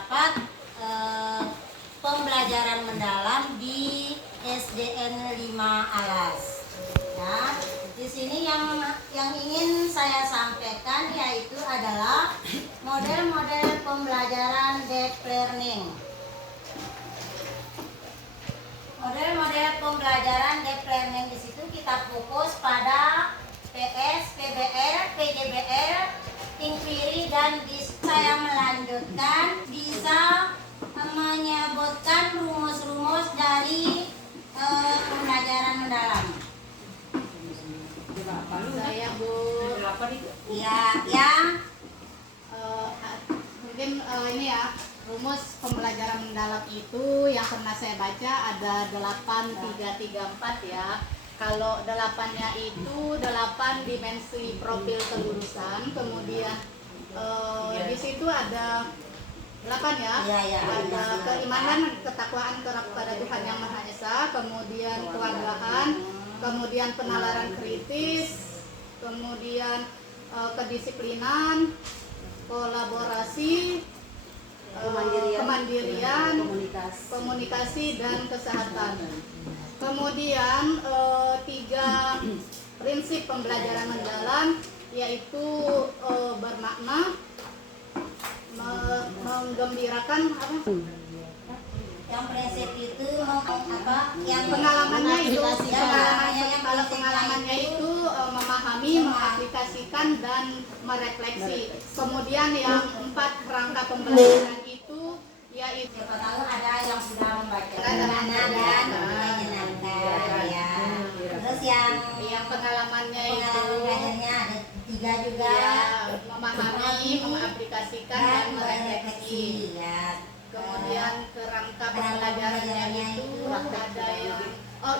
rapat pembelajaran mendalam di SDN 5 Alas. Ya, di sini yang ingin saya sampaikan yaitu adalah model-model pembelajaran deep learning. Model-model pembelajaran deep learning di situ kita fokus pada PS, PBL, PJBL, inquiry, dan saya melanjutkan bisa menyebutkan rumus-rumus dari pembelajaran mendalam. Saya Bu. Ya. Mungkin ini ya, rumus pembelajaran mendalam itu yang pernah saya baca ada 8334 ya. Kalau 8-nya itu 8 dimensi profil kelurusan, kemudian di situ ada 8 ya. Ada keimanan, ketakwaan kepada Tuhan Yang Maha Esa, kemudian kewargaan, kemudian penalaran kritis, kemudian kedisiplinan, kolaborasi, kemandirian, komunikasi, dan kesehatan. Kemudian 3 prinsip pembelajaran mendalam yaitu bermakna, menggembirakan, Yang prinsip itu yang pengalamannya itu, kalau pengalamannya itu memahami, mengaplikasikan, dan merefleksi. Kemudian yang 4 kerangka pembelajaran itu yaitu, siapa tahu ada yang sudah membaca dan menyenangkan ya. Terus yang pengalamannya itu belajarnya ada 3 juga, memahami, mengaplikasikan, dan merefleksi. Ya. Kemudian kerangka pembelajarannya itu ada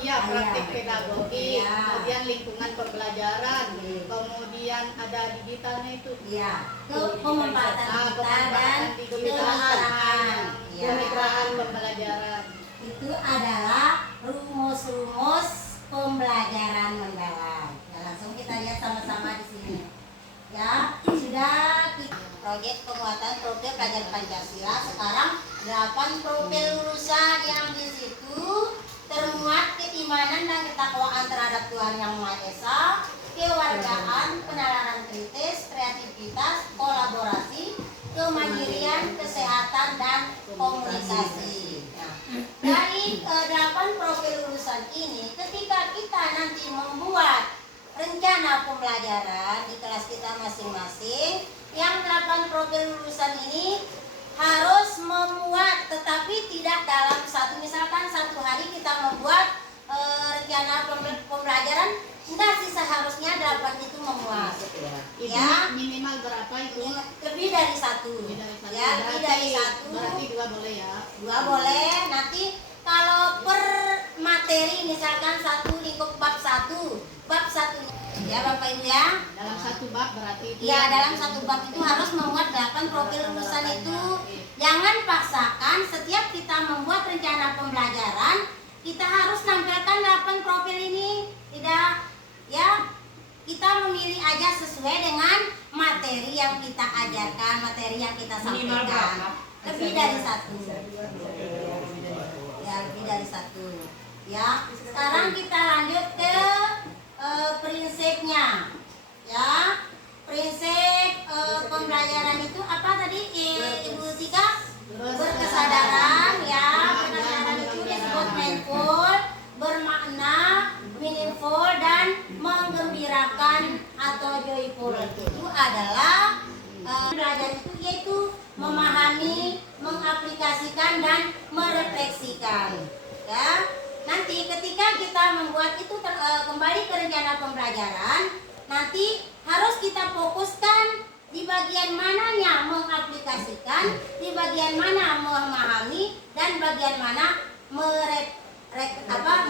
yang praktik pedagogi, kemudian lingkungan pembelajaran, kemudian ada digitalnya itu. Pemanfaatan digital dan kemitraan pembelajaran. Itu adalah rumus-rumus pembelajaran mendalam. Nah, langsung kita lihat sama-sama di sini. Ya, sudah proyek penguatan profil pelajar Pancasila. Sekarang 8 profil lulusan yang di situ termuat keimanan dan ketakwaan terhadap Tuhan Yang Maha Esa, kewargaan, penalaran kritis, kreativitas, kolaborasi, kemandirian, kesehatan, dan komunikasi. Nah, dari 8 profil lulusan ini, ketika kita nanti membuat rencana pembelajaran di kelas kita masing-masing, yang 8 profil lulusan ini harus memuat, tetapi tidak dalam misalkan satu hari kita membuat rencana pembelajaran, enggak sih, seharusnya 8 itu memuat. Ya, minimal berapa itu? Lebih dari 1. Ya, lebih dari 1. Berarti 2 boleh ya? 2 boleh. Nanti kalau per materi misalkan 1 lingkup bab 1 ya Bapak Ibu ya. Dalam 1 bab berarti itu. Ya, dalam 1 bab itu harus memuat 8 profil lulusan itu. Jangan paksakan setiap kita membuat rencana pembelajaran, kita harus nampilkan 8 profil ini. Tidak, ya. Kita memilih aja sesuai dengan materi yang kita ajarkan, materi yang kita sampaikan. Lebih dari 1. Ya, lebih dari 1. Ya, sekarang kita lanjut ke prinsipnya. Ya, prinsip pembelajaran itu apa tadi, Ibu Tika? Berkesadaran, ya. Kesadaran itu disebut mindful, bermakna, meaningful, dan menggembirakan atau joyful. Itu adalah belajar itu yaitu memahami, mengaplikasikan, dan merefleksikan. Ya. Nanti ketika kita membuat itu kembali ke rencana pembelajaran, nanti harus kita fokuskan di bagian mananya mengaplikasikan, di bagian mana memahami, dan bagian mana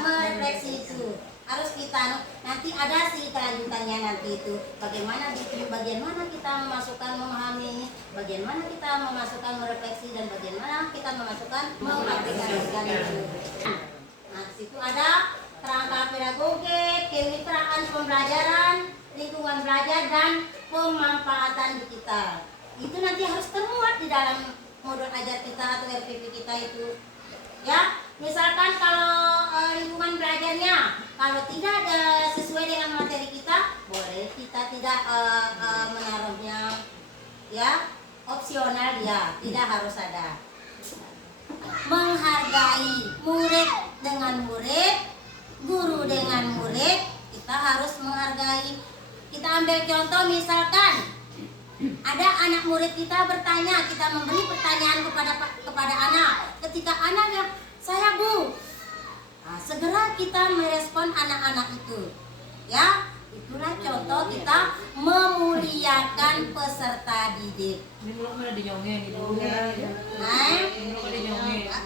merefleksi itu. Harus kita nanti ada sih kelanjutannya nanti itu. Bagaimana di bagian mana kita memasukkan memahami, bagian mana kita memasukkan merefleksi, dan bagian mana kita memasukkan mengaplikasikan itu. Nah, di situ ada kerangka pedagogi, kemitraan pembelajaran, lingkungan belajar, dan pemanfaatan digital. Itu nanti harus termuat di dalam modul ajar kita atau RPP kita itu. Ya, misalkan kalau lingkungan belajarnya kalau tidak sesuai dengan materi kita, boleh kita tidak menaruhnya, ya, opsional dia, tidak harus ada. Menghargai murid dengan murid, guru dengan murid, kita harus menghargai. Kita ambil contoh, misalkan ada anak murid kita bertanya, kita memberi pertanyaan kepada anak. Ketika anaknya, saya Bu, nah, segera kita merespon anak-anak itu. Ya, itulah contoh kita memuliakan peserta didik.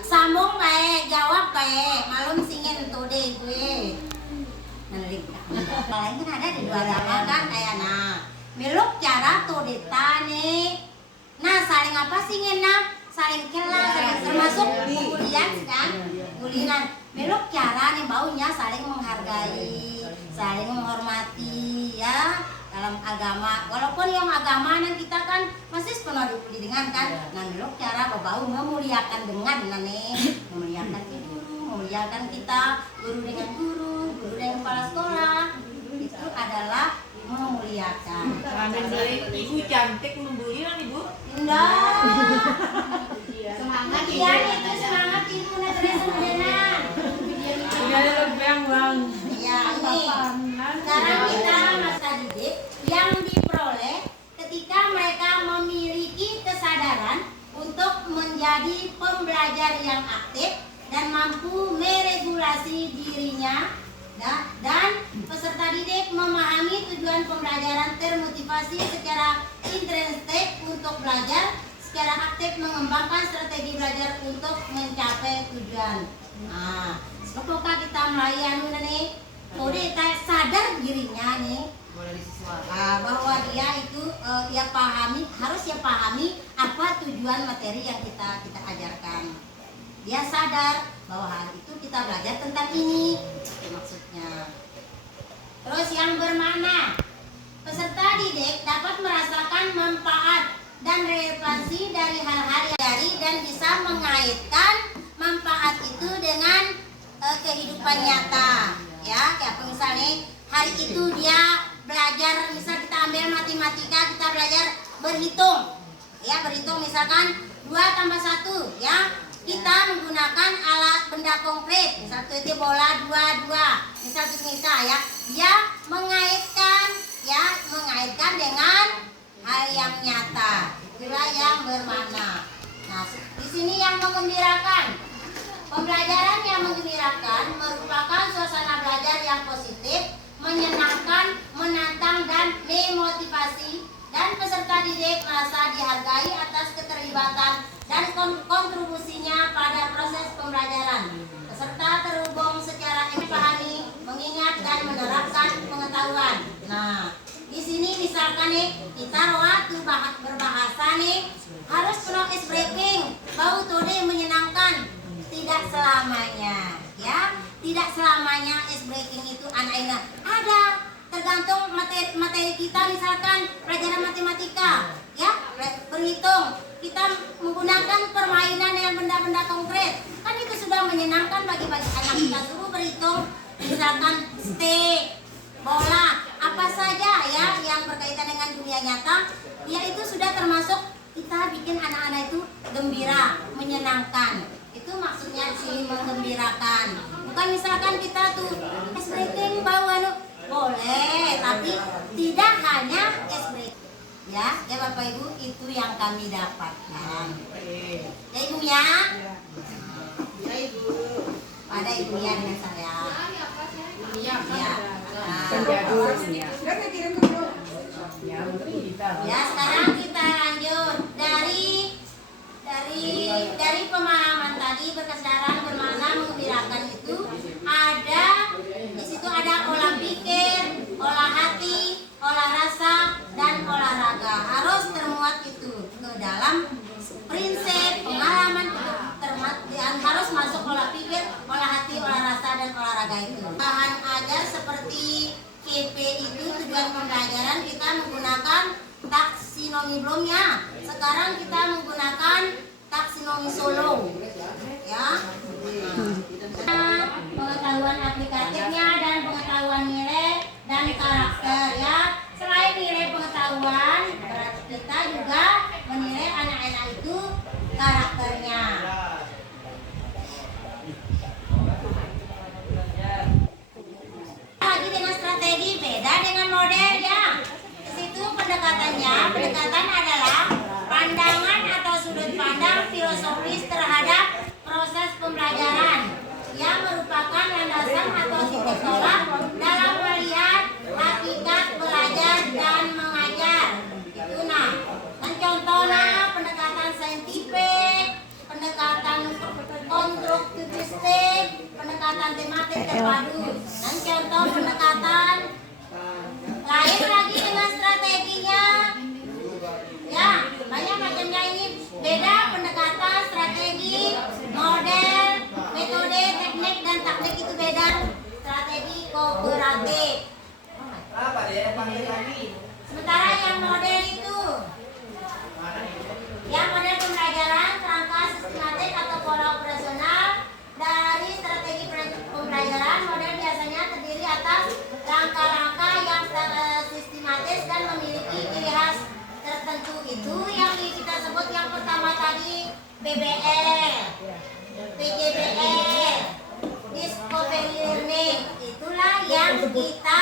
Sambung baik, jawab baik, malum singin tuh deh gue. Kalau kan ada di dua agama kan kayak meluk cara tuh ditane. Nah, saling apa sih ngena? Saling kelas, saling termasuk bulian kan? Bulian. Meluk cara nih baunya saling menghargai, saling menghormati ya dalam agama. Walaupun yang agama yang kita kan masih penuh dibuli dengan kan. Nah, meluk cara bau memuliakan dengan memuliakan guru, memuliakan kita, guru dengan guru, guru dengan kepala sekolah. Itu adalah memuliakan. Ambil dari ibu cantik membuli kan ibu? Indah. Semangat Iya itu semangat ibu Teresa Madena. Udah ada lebeng bang. Ya ini. Sekarang kita masa didik yang diperoleh ketika mereka memiliki kesadaran untuk menjadi pembelajar yang aktif dan mampu meregulasi dirinya. Dan peserta didik memahami tujuan pembelajaran, termotivasi secara intrinsik untuk belajar, secara aktif mengembangkan strategi belajar untuk mencapai tujuan. Nah, apakah kita melayani nih? Udah sadar dirinya nih, bahwa dia itu harus pahami apa tujuan materi yang kita ajarkan. Dia sadar bahwa hari itu kita belajar tentang ini, itu maksudnya. Terus yang bermakna, peserta didik dapat merasakan manfaat dan relevansi dari hal-hal yang dari dan bisa mengaitkan manfaat itu dengan kehidupan nyata. Ya, kayak misalnya hari itu dia belajar, misal kita ambil matematika, kita belajar berhitung. Ya, berhitung misalkan 2 tambah 1, ya. Kita menggunakan alat benda konkret, misal itu bola 2 misal itu ya. Dia mengaitkan dengan hal yang nyata. Itulah yang bermakna. Nah, di sini yang menggembirakan. Pembelajaran yang menggembirakan merupakan suasana belajar yang positif, menyenangkan, menantang dan memotivasi, dan peserta didik merasa dihargai atas keterlibatan dan kontribusinya pada proses pembelajaran. Peserta terhubung secara empati, mengingat dan menerapkan pengetahuan. Nah, di sini misalkan nih kita waktu berbahasa nih harus penuh ice breaking, bau tode menyenangkan. Tidak selamanya, ya. Tidak selamanya ice breaking itu anak-anak ada. Tergantung materi kita, misalkan pelajaran matematika, ya, berhitung, kita menggunakan permainan dengan benda-benda konkret, kan itu sudah menyenangkan bagi anak kita. Suruh berhitung, misalkan stick, bola, apa saja ya yang berkaitan dengan dunia nyata, ya itu sudah termasuk kita bikin anak-anak itu gembira, menyenangkan. Itu maksudnya sih menggembirakan. Bukan misalkan kita tuh breaking bawa boleh, tapi tidak hanya breaking. Ya Bapak Ibu, itu yang kami dapatkan. Ya Ibu ya. Ya Ibu. Ada Ibu ya dengan saya. Iya. Ya, sekarang kita lanjut dari pemahaman tadi, berkesadaran bermakna menggembirakan itu di situ ada olah pikir, olah hati, olah rasa, dan olahraga. Harus termuat itu ke dalam prinsip pengalaman dan harus masuk olah pikir, olah hati, olah rasa, dan olahraga itu. Bahan ajar seperti KP itu tujuan pembelajaran kita menggunakan taksonomi belumnya. Sekarang kita menggunakan taksonomi Solo, ya. Nah, pengetahuan aplikatifnya dan pengetahuan nilai dan karakter, ya. Selain nilai pengetahuan, berarti kita juga menilai anak-anak itu karakternya. Lagi dengan strategi beda dengan model, ya. Di situ pendekatan adalah pandangan atau sudut pandang filosofis terhadap proses pembelajaran yang merupakan landasan atau titik tolak dalam melihat hakikat belajar dan mengajar. Itu nah, contohnya pendekatan saintifik, pendekatan konstruktivistik, pendekatan tematik terpadu, dan contoh pendekatan lain lagi dengan strateginya. Ya, banyak macamnya ini, beda pendekatan, strategi, model, metode, teknik, dan taktik itu beda. Strategi kooperatif. Sementara yang model itu, yang model pembelajaran kerangka sistematik atau pola operasional dari strategi pembelajaran. Model biasanya terdiri atas langkah-langkah yang sistematis dan memiliki ciri khas tertentu. Itu yang kita sebut yang pertama tadi PBL, PJBL, Discovery Learning. Itulah yang kita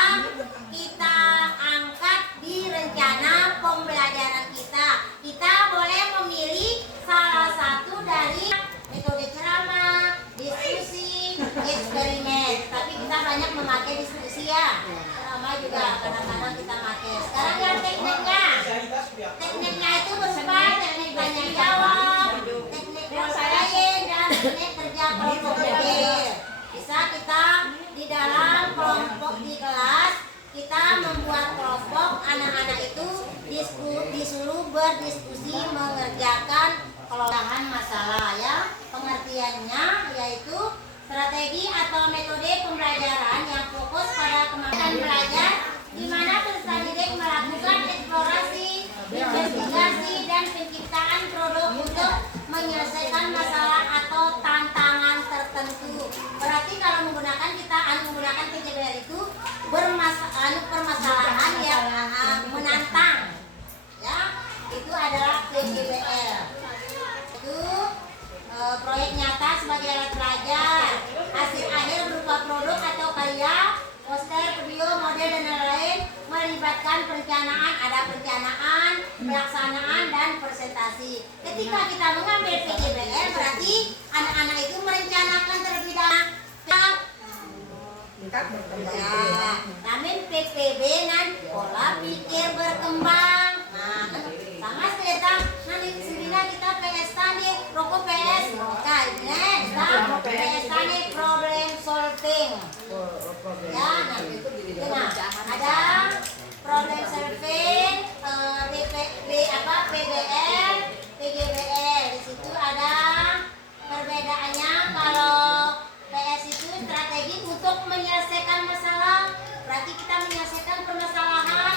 angkat di rencana pembelajaran kita. Kita boleh memilih salah satu dari metode ceramah, diskusi, eksperimen. Tapi kita banyak memakai diskusi, ya. Ceramah juga kadang-kadang kita pakai. Sekarang yang tekniknya. Tekniknya itu berupa teknik tanya jawab, teknik lain, dan teknik kerja kelompok kecil. Bisa kita di dalam kelompok di kelas, kita membuat kelompok, anak-anak itu disuruh berdiskusi mengerjakan kelolahan masalah, ya. Pengertiannya yaitu strategi atau metode pembelajaran yang fokus pada kemampuan belajar, di mana peserta didik melakukan eksplorasi, investigasi, dan penciptaan produk untuk menyelesaikan masalah atau tantangan tertentu. Berarti kalau menggunakan PJBL itu permasalahan yang menantang, ya. Itu adalah PJBL. Itu proyek nyata sebagai alat belajar. Hasil akhir berupa produk atau karya, poster, video, model, dan lain-lain, melibatkan perencanaan, ada perencanaan, pelaksanaan, dan presentasi. Ketika kita mengambil PJBL, berarti anak-anak itu merencanakan terlebih dahulu. Ya, namun PPB dan pola pikir berkembang. Nah, sama seperti nanti sebenarnya kita PS tadi, rokok PS, PS tadi problem solving. Ya, ada problem solving, PBL, PJBL. Di situ ada perbedaannya. Kalau PS itu strategi untuk menyelesaikan masalah, berarti kita menyelesaikan permasalahan.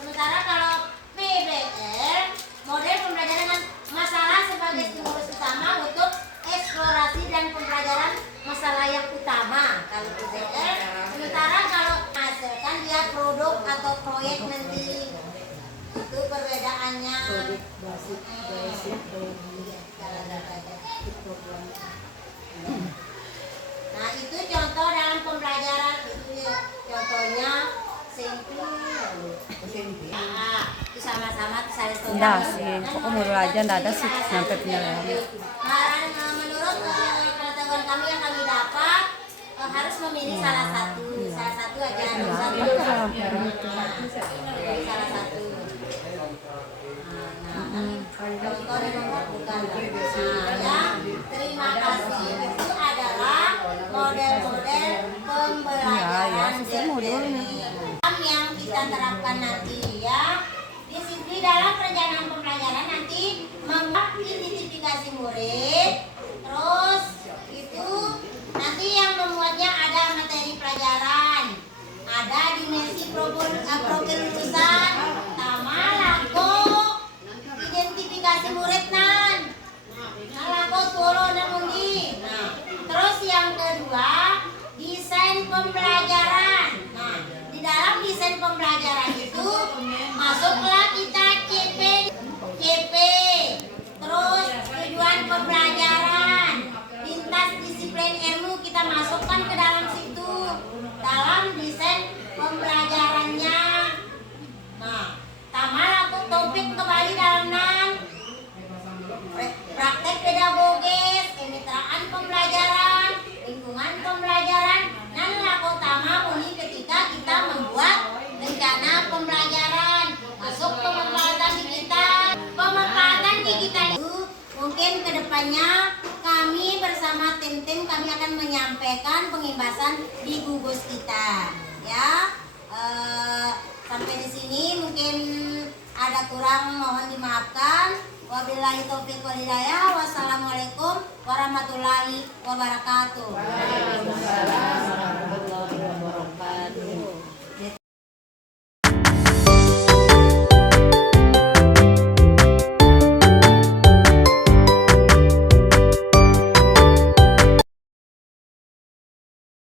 Sementara kalau PBL, model pembelajaran dengan masalah sebagai stimulus utama untuk eksplorasi dan pembelajaran masalah yang utama. Kalau PBL, sementara kalau menghasilkan dia produk atau proyek nanti. Itu perbedaannya. Nah, itu contoh dalam pembelajaran itu, ya. Contohnya itu sama-sama saling Enggak sih, pokoknya mulu aja enggak ada sih sampai penilaian. Menurut pengetahuan kami yang kami dapat, harus memilih salah satu aja, salah satu. Contoh dan nomor bukan. Ya, terima kasih. Itu adalah model-model pembelajaran yang kita terapkan nanti, ya. Di dalam perencanaan pembelajaran nanti membuat identifikasi murid, terus itu nanti yang membuatnya ada materi pelajaran, ada dimensi profil lulusan, sama laku identifikasi murid nan. pembelajaran. Nah, di dalam desain pembelajaran itu masuklah kita CP, terus tujuan pembelajaran, lintas disiplin ilmu kita masukkan ke dalam situ, dalam desain pembelajarannya. Nah, tamal atau topik kembali dalam nan praktek pedagogis, kemitraan pembelajaran, lingkungan pembelajaran, nan laku utama ini ketika kita membuat rencana pembelajaran, masuk pemanfaatan di kita. Pemanfaatan di kita itu mungkin kedepannya kami bersama tim-tim kami akan menyampaikan pengimbasan di gugus kita, ya. Sampai di sini mungkin ada kurang, mohon dimaafkan. Wabillahi taufiq wal hidayah. Wassalamualaikum warahmatullahi wabarakatuh. Waalaikumsalam.